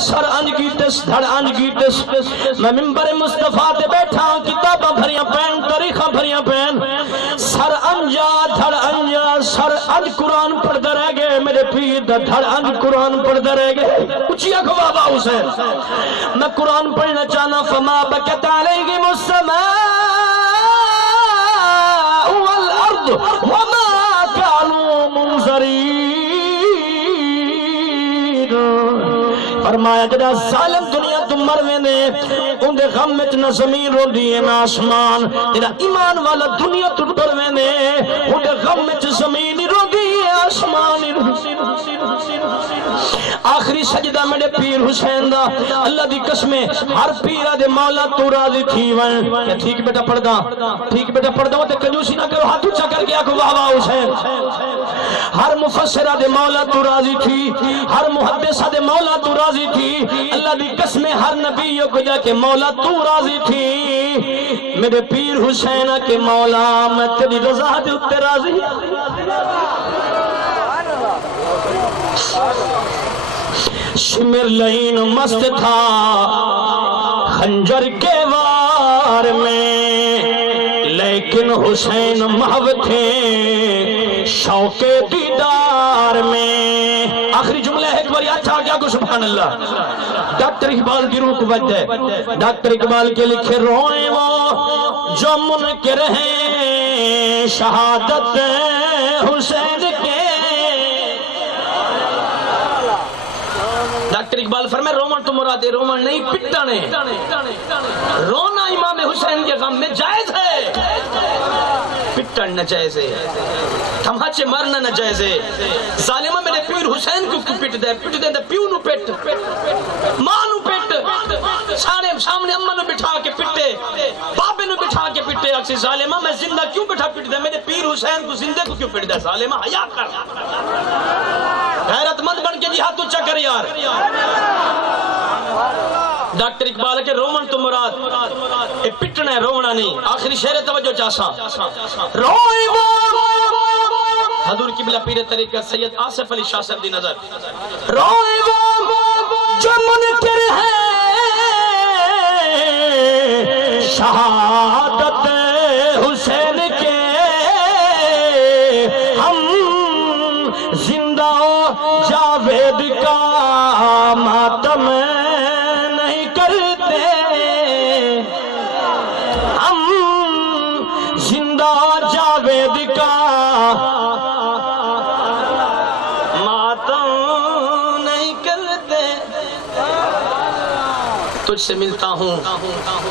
سر انج کیتس دھڑ انج کیتس میں ممبر مصطفیٰ تے بیٹھا کتاباں بھریاں پین تاریخاں بھریاں پین سر انجا دھڑ انجا سر انج قرآن پڑھدا رہ گئے میرے پیر دا دھڑ انج قرآن پڑھدا رہ گئے اچھی آنکھوں بابا حسین میں قرآن پڑھنا چاہنا فما بکت علیہم السماء والارض وما كانوا منظرین فرمایا جڑا ظالم دنیا تو مروے نے ان دے غم وچ نہ زمین روندی ہے نہ آسمان جڑا ایمان والا دنیا تو ڈروے نے ان دے غم وچ زمین نہیں روندی ہے آسمان نہیں روندی آخری سجدہ میرے پیر حسین دا اللہ دی قسمیں ہر پیرہ دے مولا تو راضی تھی ون کہ ٹھیک بیٹا پڑھ دو تے کنجوسی نہ کرو ہاتھ اونچا کر کے آکھو واہ واہ حسین ہر مفسرہ دے مولا تو راضی تھی ہر محدثہ دے مولا تو راضی تھی اللہ دی قسمیں ہر نبیوں کو جا کے مولا تو راضی تھی میرے پیر حسین کے مولا میں تیری رضا دے اتے راضی شمر لین مست تھا خنجر کے وار میں لیکن حسین محو تھے شوق دیدار میں آخری جملہ ہے ایک بار یاد تھا کیا کو سبحان اللہ ڈاکٹر اقبال کی روح قوت ہے ڈاکٹر اقبال کے لکھے روئیں وہ جو منکر ہیں شہادت حسین کے ڈاکٹر اقبال فرمائے رومن تو مراد ہے رومن نہیں پٹنے رونا امام حسین کے غم میں جائز ہے پٹن نہ جائز ہے تھماچے مارنا نہ جائز ہے ظالمہ میرے پیر حسین کو پٹ دے پیو نو پٹ ماں نو پٹ سامنے اممہ نو بٹھا کے پٹے بابے نو بٹھا کے پٹے اکسی ظالمہ میں زندہ کیوں بٹھا پٹ دے میرے پیر حسین کو زندہ کو کیوں پٹ دے ظالمہ حیا کر غیرت مند بن کے جی ہاتھ اونچا کر یار ڈاکٹر اقبال کے رومن تو مراد اے پٹنا ہے رونا نہیں آخری شعر توجہ چاہساں روئے وہ حضور قبلہ پیر طریقہ سید آصف علی شاہ صاحب دی نظر روئے وہ جو منکر ہے شہادت حسین کے ہم زندہ جاوید کا ماتم نہیں کرتے ہم زندہ جاوید کا ماتم نہیں کرتے تجھ سے ملتا ہوں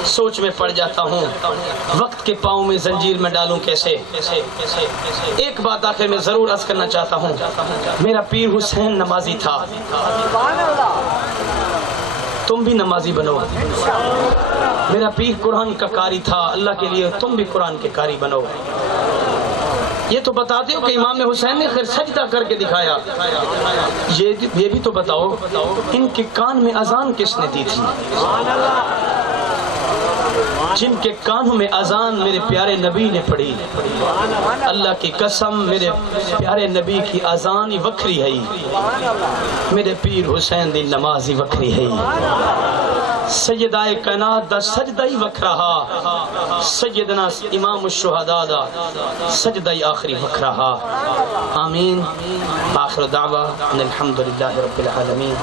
سوچ میں پڑ جاتا ہوں وقت کے پاؤں میں زنجیر میں ڈالوں کیسے ایک بات آخر میں ضرور عرض کرنا چاہتا ہوں میرا پیر حسین نمازی تھا تم بھی نمازی بنو میرا پیر قرآن کا قاری تھا اللہ کے لیے تم بھی قرآن کے قاری بنو یہ تو بتاتے ہو کہ امام حسین نے خیر سجدہ کر کے دکھایا یہ بھی تو بتاؤ ان کے کان میں اذان کس نے دی تھی جن کے کانوں میں اذان میرے پیارے نبی نے پڑھی اللہ کی قسم میرے پیارے نبی کی اذان ہی وکھری ہے میرے پیر حسین دی نماز ہی وکھری ہے سیدہ کائنات دا سجدہ ہی وکھرا سیدنا امام الشہداء دا سجدہ ہی آخری وکھرا آمین آخر دعوہ الحمدللہ رب العالمین